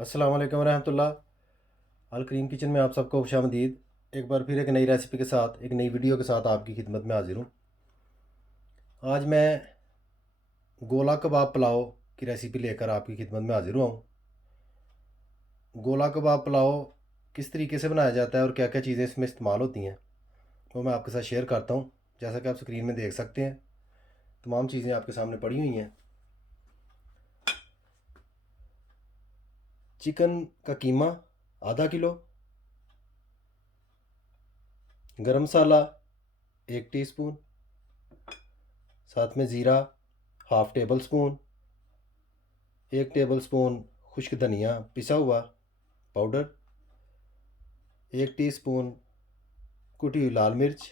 अस्सलाम वालेकुम रहमतुल्लाह। अल करीम किचन में आप सबको खुशामदीद। एक बार फिर एक नई रेसिपी के साथ, एक नई वीडियो के साथ आपकी खिदमत में हाजिर हूँ। आज मैं गोला कबाब पुलाव की रेसिपी लेकर आपकी खिदमत में हाजिर हुआ हूँ। गोला कबाब पुलाव किस तरीके से बनाया जाता है और क्या क्या चीज़ें इसमें इस्तेमाल होती हैं वो मैं आपके साथ शेयर करता हूँ। जैसा कि आप स्क्रीन में देख सकते हैं, तमाम चीज़ें आपके सामने पड़ी हुई हैं। चिकन का कीमा आधा किलो, गरम मसाला 1 टीस्पून, साथ में ज़ीरा half table spoon, 1 table spoon खुश्क धनिया पिसा हुआ पाउडर, 1 टीस्पून कुटी हुई लाल मिर्च,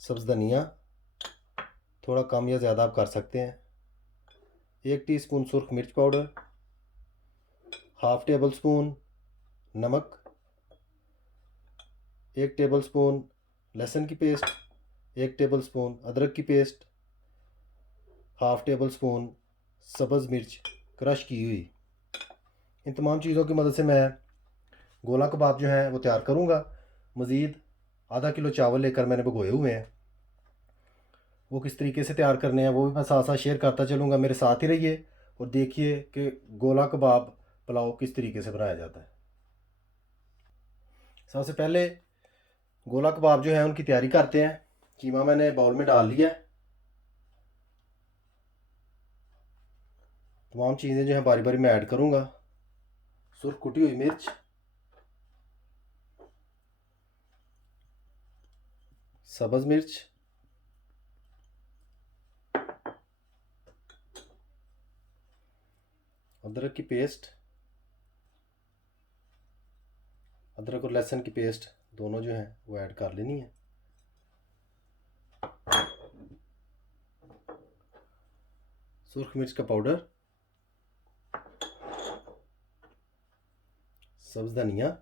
सब्ज़ धनिया थोड़ा कम या ज़्यादा आप कर सकते हैं, 1 टीस्पून सुरख मिर्च पाउडर, हाफ़ टेबल स्पून नमक, 1 टेबल स्पून लहसुन की पेस्ट, 1 टेबल स्पून अदरक की पेस्ट, हाफ़ टेबल स्पून सब्ज़ मिर्च क्रश की हुई। इन तमाम चीज़ों की मदद से मैं गोला कबाब जो है वो तैयार करूँगा। मज़ीद आधा किलो चावल लेकर मैंने भिगोए हुए हैं, वो किस तरीके से तैयार करने हैं वो भी मैं साथ साथ शेयर करता चलूँगा। मेरे साथ ही रहिए और देखिए कि गोला कबाब पुलाव किस तरीके से बनाया जाता है। सबसे पहले गोला कबाब जो है उनकी तैयारी करते हैं। कीमा मैंने बाउल में डाल लिया है। तमाम चीज़ें जो है बारी बारी मैं ऐड करूँगा। सुर्ख कुटी हुई मिर्च, सब्ज़ मिर्च, अदरक की पेस्ट, अदरक और लहसुन की पेस्ट दोनों जो है वो ऐड कर लेनी है। सुर्ख मिर्च का पाउडर, सब्ज़ धनिया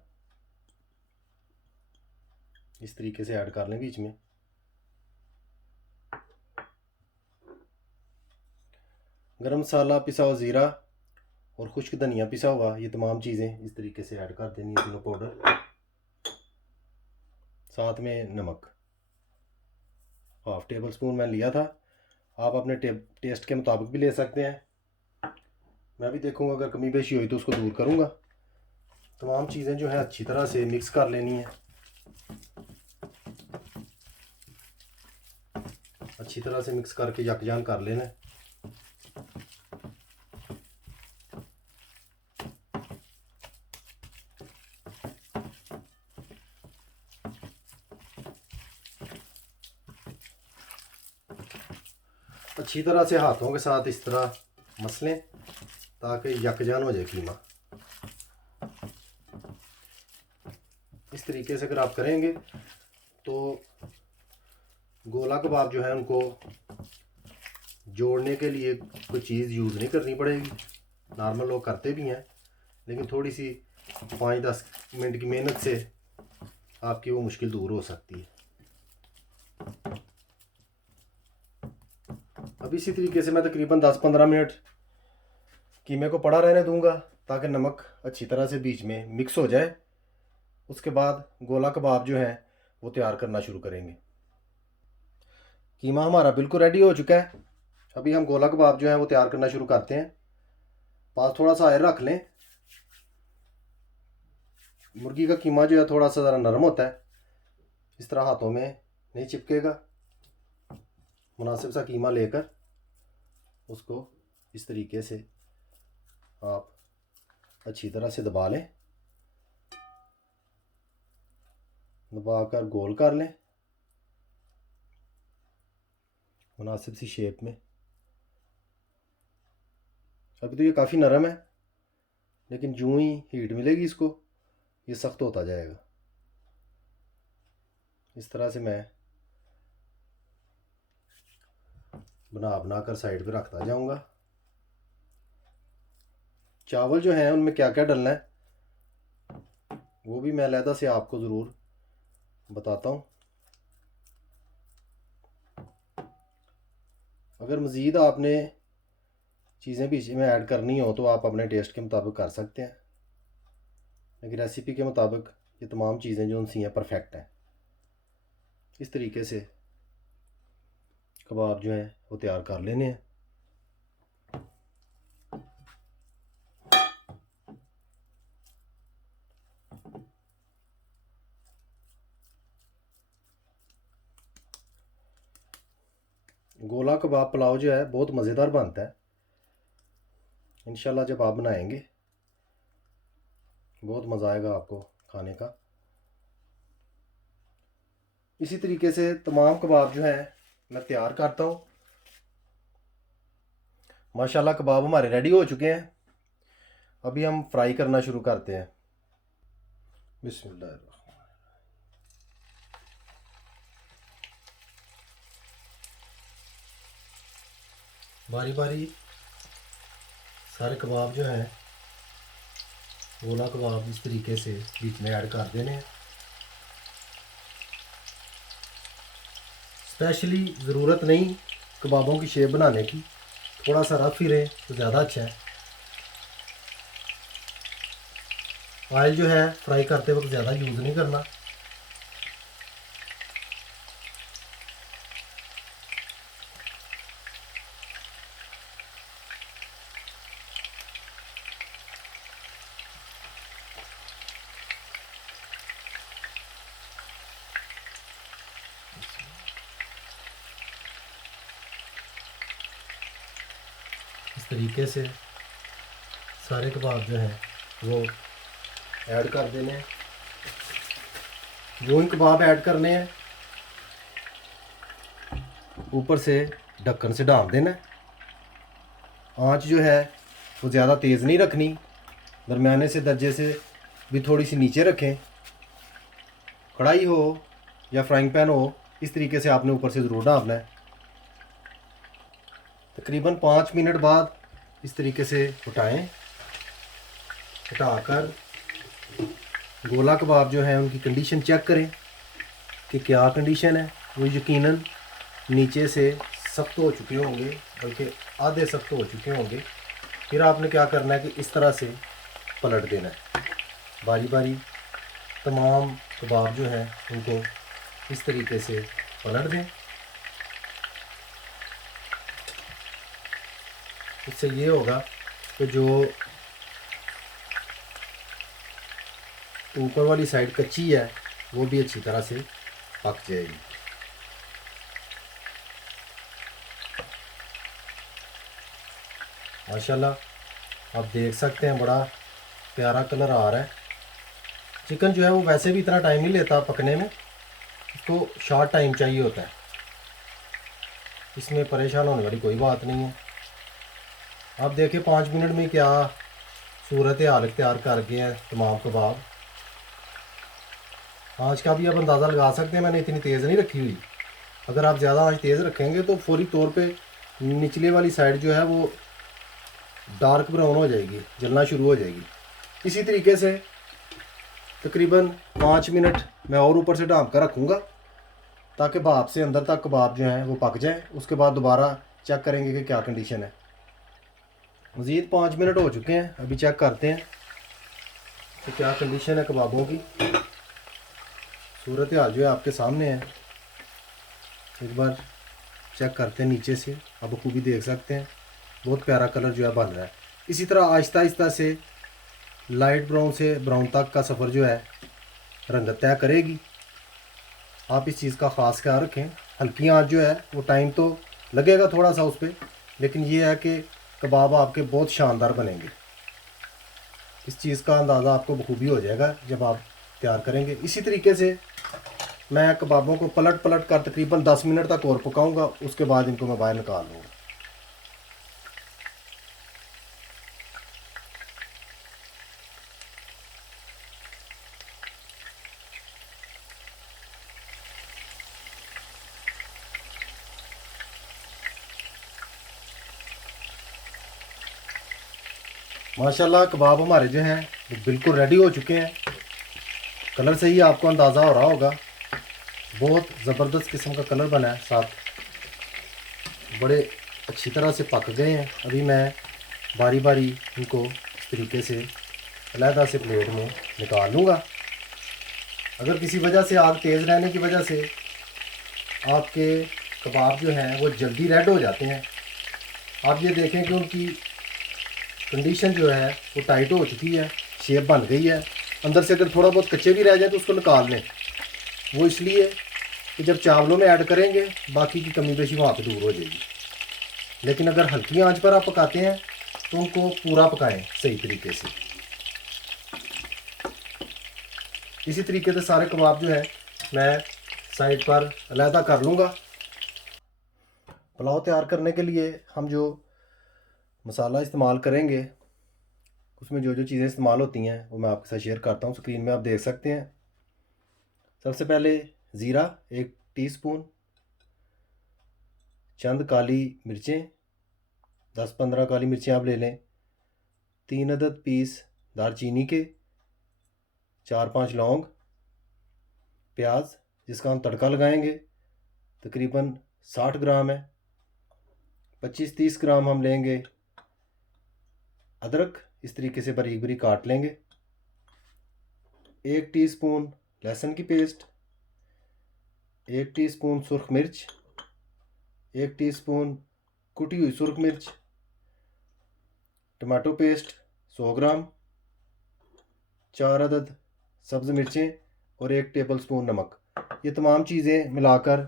इस तरीके से ऐड कर लें बीच में। गरम मसाला पिसा हुआ ज़ीरा और खुश्क धनिया पिसा हुआ, ये तमाम चीज़ें इस तरीके से ऐड कर देनी है, तीनों पाउडर। साथ में नमक हाफ़ टेबल स्पून मैं लिया था, आप अपने टेस्ट के मुताबिक भी ले सकते हैं। मैं भी देखूंगा अगर कमी बेशी हुई तो उसको दूर करूंगा। तमाम चीज़ें जो है अच्छी तरह से मिक्स कर लेनी है, अच्छी तरह से मिक्स करके यकजान कर लेना है। अच्छी तरह से हाथों के साथ इस तरह मसलें ताकि यकजान हो जाए कीमा। इस तरीके से अगर आप करेंगे तो गोला कबाब जो है उनको जोड़ने के लिए कोई चीज़ यूज़ नहीं करनी पड़ेगी। नॉर्मल लोग करते भी हैं, लेकिन थोड़ी सी 5-10 मिनट की मेहनत से आपकी वो मुश्किल दूर हो सकती है। अब इसी तरीके से मैं तकरीबन 10-15 मिनट कीमे को पड़ा रहने दूंगा ताकि नमक अच्छी तरह से बीच में मिक्स हो जाए। उसके बाद गोला कबाब जो है वो तैयार करना शुरू करेंगे। कीमा हमारा बिल्कुल रेडी हो चुका है। अभी हम गोला कबाब जो है वो तैयार करना शुरू करते हैं। पास थोड़ा सा ऑयल रख लें। मुर्गी का कीमा जो है थोड़ा सा ज़रा नरम होता है, इस तरह हाथों में नहीं चिपकेगा। मुनासिब सा कीमा लेकर उसको इस तरीके से आप अच्छी तरह से दबा लें, दबा कर गोल कर लें मुनासिब सी शेप में। अभी तो ये काफ़ी नरम है, लेकिन जूँ ही हीट मिलेगी इसको ये सख्त होता जाएगा। इस तरह से मैं बना बना कर साइड पे रखता जाऊंगा। चावल जो हैं उनमें क्या क्या डलना है वो भी मैं अलहदा से आपको ज़रूर बताता हूँ। अगर मज़ीद आपने चीज़ें बीच में ऐड करनी हो तो आप अपने टेस्ट के मुताबिक कर सकते हैं, लेकिन रेसिपी के मुताबिक ये तमाम चीज़ें जो उनसी हैं परफेक्ट हैं। इस तरीके से कबाब जो हैं वो तैयार कर लेने हैं। गोला कबाब पुलाव जो है बहुत मज़ेदार बनता है। इंशाल्लाह जब आप बनाएंगे बहुत मज़ा आएगा आपको खाने का। इसी तरीके से तमाम कबाब जो हैं मैं तैयार करता हूँ। माशाल्लाह कबाब हमारे रेडी हो चुके हैं। अभी हम फ्राई करना शुरू करते हैं। बिस्मिल्लाह। बारी बारी सारे कबाब जो हैं गोला कबाब इस तरीके से बीच में ऐड कर देने हैं। स्पेशली ज़रूरत नहीं कबाबों की शेप बनाने की, थोड़ा सा रफ ही रहे तो ज़्यादा अच्छा है। ऑयल जो है फ्राई करते वक्त ज़्यादा यूज़ नहीं करना। इस तरीके से सारे कबाब जो हैं वो ऐड कर देने हैं। वो ही कबाब ऐड करने हैं, ऊपर से ढक्कन से ढाँप देना है। आंच जो है वो ज़्यादा तेज़ नहीं रखनी, दरमियाने से दर्जे से भी थोड़ी सी नीचे रखें। कढ़ाई हो या फ्राइंग पैन हो, इस तरीके से आपने ऊपर से ज़रूर ढाँपना है। तकरीबन 5 मिनट बाद इस तरीके से उठाएं। उठाकर गोला कबाब जो है उनकी कंडीशन चेक करें कि क्या कंडीशन है। वो यकीनन नीचे से सख्त हो चुके होंगे, बल्कि आधे सख्त हो चुके होंगे। फिर आपने क्या करना है कि इस तरह से पलट देना है। बारी बारी तमाम कबाब जो हैं उनको इस तरीके से पलट दें। इससे ये होगा कि जो ऊपर वाली साइड कच्ची है वो भी अच्छी तरह से पक जाएगी। माशाल्लाह आप देख सकते हैं बड़ा प्यारा कलर आ रहा है। चिकन जो है वो वैसे भी इतना टाइम नहीं लेता पकने में, इसको शॉर्ट टाइम चाहिए होता है। इसमें परेशान होने वाली कोई बात नहीं है। आप देखिए 5 मिनट में क्या सूरत हाल तैयार कर गए हैं तमाम कबाब। आँच का भी आप अंदाज़ा लगा सकते हैं, मैंने इतनी तेज़ नहीं रखी हुई। अगर आप ज़्यादा आँच तेज़ रखेंगे तो फौरी तौर पे निचले वाली साइड जो है वो डार्क ब्राउन हो जाएगी, जलना शुरू हो जाएगी। इसी तरीके से तकरीबन 5 मिनट मैं और ऊपर से ढाँप कर रखूँगा ताकि भाप से अंदर तक कबाब जो हैं वो पक जाएँ। उसके बाद दोबारा चेक करेंगे कि क्या कंडीशन है। मज़ीद 5 मिनट हो चुके हैं, अभी चेक करते हैं कि क्या कंडीशन है कबाबों की। सूरत हाल जो है आपके सामने है, एक बार चेक करते हैं नीचे से। आप बखूबी देख सकते हैं बहुत प्यारा कलर जो है बन रहा है। इसी तरह आहिस्ता आहिस्ता से लाइट ब्राउन से ब्राउन तक का सफ़र जो है रंगत तय करेगी। आप इस चीज़ का ख़ास ख्याल रखें। हल्की आंच जो है वो टाइम तो लगेगा थोड़ा सा उस पर, लेकिन ये है कि कबाब आपके बहुत शानदार बनेंगे। इस चीज़ का अंदाज़ा आपको बखूबी हो जाएगा जब आप तैयार करेंगे। इसी तरीके से मैं कबाबों को पलट पलट कर तकरीबन 10 मिनट तक और पकाऊंगा। उसके बाद इनको मैं बाहर निकाल लूँगा। माशाल्लाह कबाब हमारे जो हैं बिल्कुल रेडी हो चुके हैं। कलर से ही आपको अंदाज़ा हो रहा होगा, बहुत ज़बरदस्त किस्म का कलर बना है, साथ बड़े अच्छी तरह से पक गए हैं। अभी मैं बारी बारी इनको इस तरीके से अलहदा से प्लेट में निकाल लूँगा। अगर किसी वजह से आग तेज़ रहने की वजह से आपके कबाब जो हैं वो जल्दी रेड हो जाते हैं, आप ये देखें कि उनकी कंडीशन जो है वो टाइट हो चुकी है, शेप बन गई है। अंदर से अगर थोड़ा बहुत कच्चे भी रह जाए तो उसको निकाल लें। वो इसलिए कि जब चावलों में ऐड करेंगे बाकी की कमी पेशी वहाँ पर दूर हो जाएगी। लेकिन अगर हल्की आंच पर आप पकाते हैं तो उनको पूरा पकाएं सही तरीके से। इसी तरीके से सारे कबाब जो है मैं साइड पर अलहदा कर लूँगा। पुलाव तैयार करने के लिए हम जो मसाला इस्तेमाल करेंगे उसमें जो जो चीज़ें इस्तेमाल होती हैं वो मैं आपके साथ शेयर करता हूँ। स्क्रीन में आप देख सकते हैं। सबसे पहले ज़ीरा 1 टीस्पून, चंद काली मिर्चें 10-15 काली मिर्चें आप ले लें, 3 अदद पीस दालचीनी के, 4-5 लौंग, प्याज जिसका हम तड़का लगाएंगे तकरीबन 60 ग्राम है, 25-30 ग्राम हम लेंगे अदरक, इस तरीके से बारीक बारीक काट लेंगे, 1 टीस्पून लहसुन की पेस्ट, 1 टीस्पून सुरख मिर्च, 1 टीस्पून कुटी हुई सुरख मिर्च, टमाटो पेस्ट 100 ग्राम, 4 अदद सब्ज़ मिर्चें और 1 टेबलस्पून नमक। ये तमाम चीज़ें मिलाकर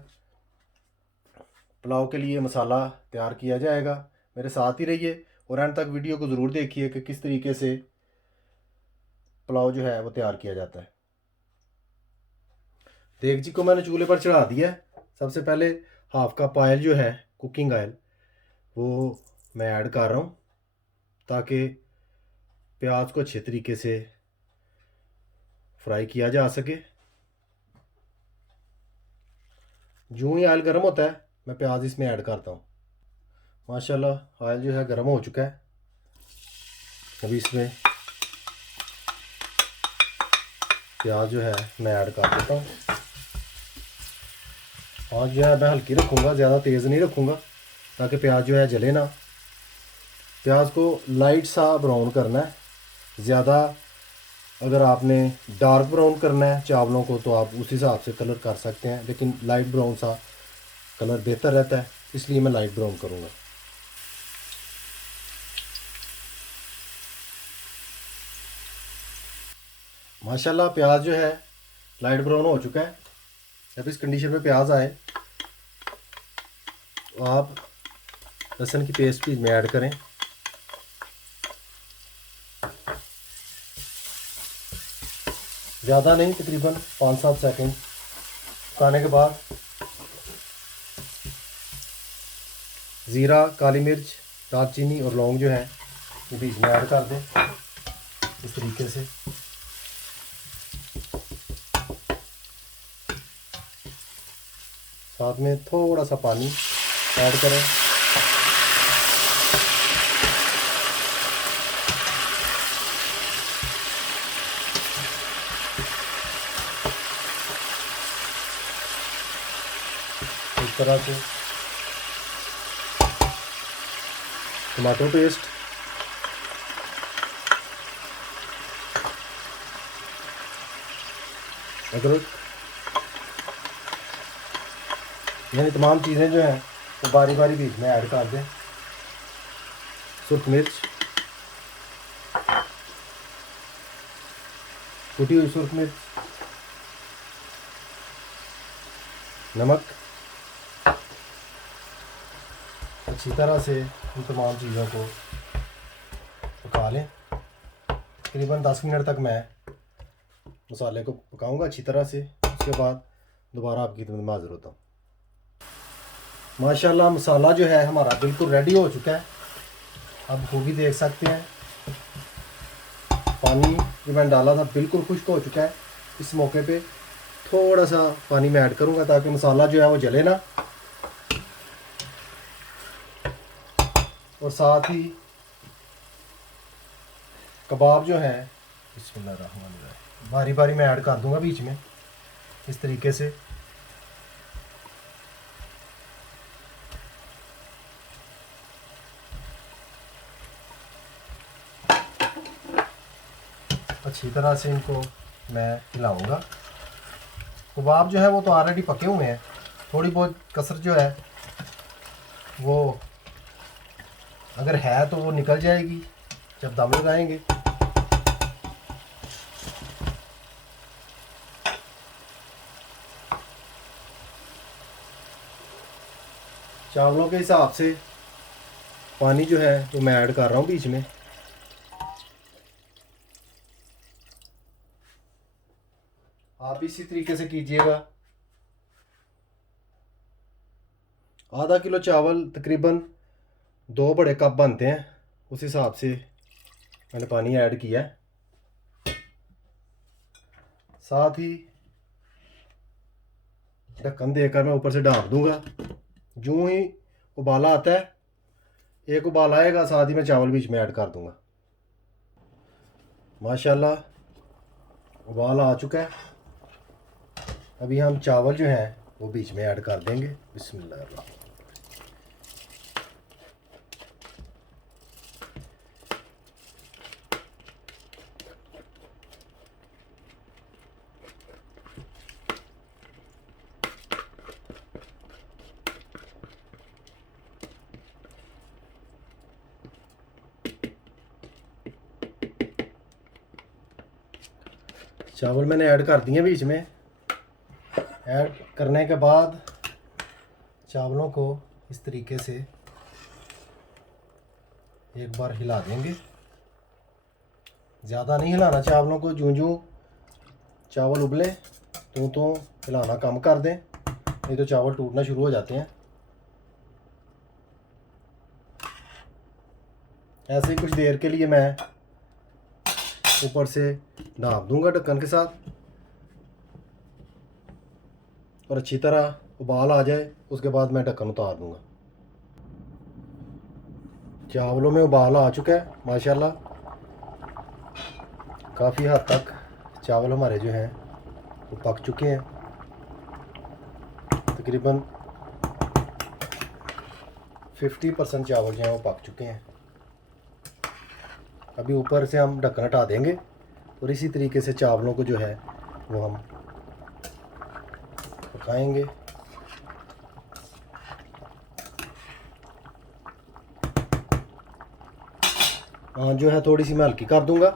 पुलाव के लिए मसाला तैयार किया जाएगा। मेरे साथ ही रहिए और अंत तक वीडियो को ज़रूर देखिए कि किस तरीके से पुलाव जो है वो तैयार किया जाता है। देगची को मैंने चूल्हे पर चढ़ा दिया है। सबसे पहले हाफ कप ऑयल जो है कुकिंग ऑयल वो मैं ऐड कर रहा हूँ ताकि प्याज को अच्छे तरीके से फ्राई किया जा सके। जो ही ऑयल गर्म होता है मैं प्याज इसमें ऐड करता हूँ। माशाल्लाह ऑयल जो है गर्म हो चुका है। अभी इसमें प्याज जो है मैं ऐड कर देता हूँ। आँच जो है मैं हल्की रखूँगा, ज़्यादा तेज़ नहीं रखूँगा ताकि प्याज जो है जले ना। प्याज को लाइट सा ब्राउन करना है। ज़्यादा अगर आपने डार्क ब्राउन करना है चावलों को तो आप उस हिसाब से कलर कर सकते हैं, लेकिन लाइट ब्राउन सा कलर बेहतर रहता है, इसलिए मैं लाइट ब्राउन करूँगा। माशाल्लाह प्याज जो है लाइट ब्राउन हो चुका है। जब इस कंडीशन में प्याज आए तो आप लहसुन की पेस्ट भी इसमें ऐड करें। ज़्यादा नहीं, तकरीबन 5-7 सेकंड पकाने के बाद ज़ीरा, काली मिर्च, दालचीनी और लौंग जो है ये भी इसमें ऐड कर दें इस तरीके से। साथ में थोड़ा सा पानी ऐड करें। इस तरह से टमाटो पेस्ट, अदरक, यानी तमाम चीज़ें जो हैं वो बारी बारी बीच में ऐड कर दें। सुरख मिर्च, कुटी हुई सुरख मिर्च, नमक, अच्छी तरह से इन तमाम चीज़ों को पका लें। तकरीबन 10 मिनट तक मैं मसाले को पकाऊंगा अच्छी तरह से। उसके बाद दोबारा आपकी खिदमत में हाज़िर होता हूँ। माशाल्लाह मसाला जो है हमारा बिल्कुल रेडी हो चुका है। अब वो भी देख सकते हैं पानी जो मैंने डाला था बिल्कुल खुश्क हो चुका है। इस मौके पे थोड़ा सा पानी मैं ऐड करूँगा ताकि मसाला जो है वो जले ना, और साथ ही कबाब जो है बिस्मिल्लाहिर्रहमानिर्रहीम बारी बारी मैं ऐड कर दूंगा बीच में इस तरीके से। अच्छी तरह से इनको मैं हिलाऊंगा। कबाब जो है वो तो ऑलरेडी पके हुए हैं, थोड़ी बहुत कसर जो है वो अगर है तो वो निकल जाएगी जब दम लगाएंगे। चावलों के हिसाब से पानी जो है वो मैं ऐड कर रहा हूँ बीच में। आप इसी तरीके से कीजिएगा। आधा किलो चावल तकरीबन 2 बड़े कप बनते हैं, उस हिसाब से मैंने पानी ऐड किया है। साथ ही ढक्कन देकर मैं ऊपर से ढाँप दूंगा। यूं ही उबाला आता है, एक उबाल आएगा, साथ ही मैं चावल बीच में ऐड कर दूंगा। माशाल्लाह उबाल आ चुका है। अभी हम चावल जो हैं वो बीच में ऐड कर देंगे। बिस्मिल्लाह। चावल मैंने ऐड कर दिए बीच में। ऐड करने के बाद चावलों को इस तरीके से एक बार हिला देंगे। ज़्यादा नहीं हिलाना चावलों को, जूं जूं चावल उबले तो हिलाना कम कर दें, नहीं तो चावल टूटना शुरू हो जाते हैं। ऐसे ही कुछ देर के लिए मैं ऊपर से ढाँप दूंगा ढक्कन के साथ, और अच्छी तरह उबाल आ जाए उसके बाद मैं ढक्कन उतार दूंगा। चावलों में उबाल आ चुका है माशाल्लाह। काफ़ी हद तक चावल हमारे जो हैं वो पक चुके हैं। तकरीबन 50% चावल जो हैं वो पक चुके हैं। अभी ऊपर से हम ढक्कन हटा देंगे और इसी तरीके से चावलों को जो है वो हम पकाएंगे। आँच जो है थोड़ी सी मैं हल्की कर दूंगा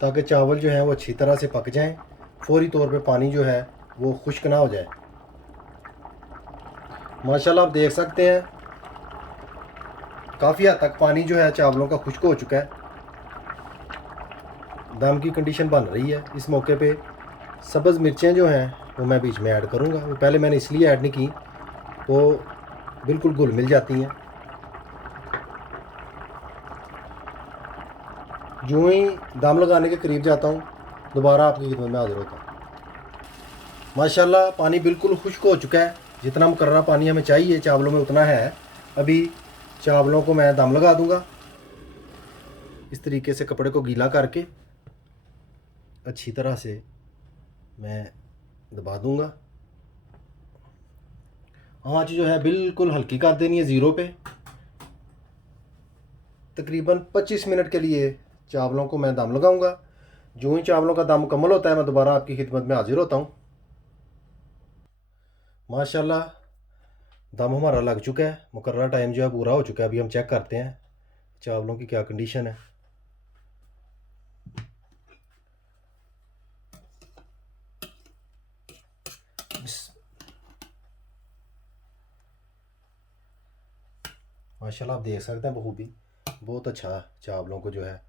ताकि चावल जो है वो अच्छी तरह से पक जाएं। फौरी तौर पे पानी जो है वो खुश्क ना हो जाए। माशाल्लाह आप देख सकते हैं काफ़ी हद तक पानी जो है चावलों का खुश्क हो चुका है। दम की कंडीशन बन रही है। इस मौके पे सब्ज़ मिर्चें जो हैं वो मैं बीच में ऐड करूँगा। वो पहले मैंने इसलिए ऐड नहीं की, वो बिल्कुल घुल मिल जाती हैं। यूँ ही दम लगाने के करीब जाता हूँ दोबारा आपकी खिदमत में हाजिर होता हूँ। माशाल्लाह पानी बिल्कुल खुश्क हो चुका है। जितना मुकर्ररा पानी हमें चाहिए चावलों में उतना है। अभी चावलों को मैं दम लगा दूंगा। इस तरीके से कपड़े को गीला करके अच्छी तरह से मैं दबा दूंगा। आँच जो है बिल्कुल हल्की कर देनी है, ज़ीरो पे। तकरीबन 25 मिनट के लिए चावलों को मैं दम लगाऊंगा। जो ही चावलों का दम मुकम्मल होता है मैं दोबारा आपकी खिदमत में हाजिर होता हूँ। माशाल्लाह दम हमारा लग चुका है, मुकर्रर टाइम जो है पूरा हो चुका है। अभी हम चेक करते हैं चावलों की क्या कंडीशन है। माशाल्लाह आप देख सकते हैं बखूबी बहुत अच्छा चावलों को जो है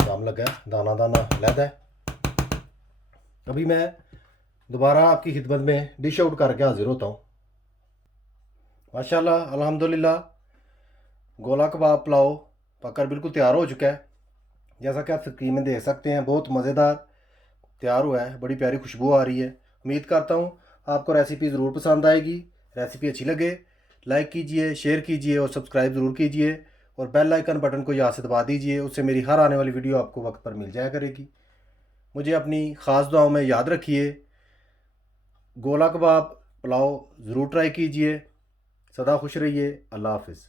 दम लगा है, दाना दाना लहदा है। अभी मैं दोबारा आपकी खिदमत में डिश आउट करके हाजिर होता हूँ। माशाल्लाह अल्हम्दुलिल्लाह गोला कबाब पुलाव पककर बिल्कुल तैयार हो चुका है। जैसा कि आप स्क्रीन में देख सकते हैं बहुत मज़ेदार तैयार हुआ है, बड़ी प्यारी खुशबू आ रही है। उम्मीद करता हूँ आपको रेसिपी ज़रूर पसंद आएगी। रेसिपी अच्छी लगे लाइक कीजिए, शेयर कीजिए और सब्सक्राइब ज़रूर कीजिए, और बेल आइकन बटन को याद से दबा दीजिए। उससे मेरी हर आने वाली वीडियो आपको वक्त पर मिल जाया करेगी। मुझे अपनी ख़ास दुआओं में याद रखिए। गोला कबाब पुलाव ज़रूर ट्राई कीजिए। सदा खुश रहिए। अल्लाह हाफ़िज़।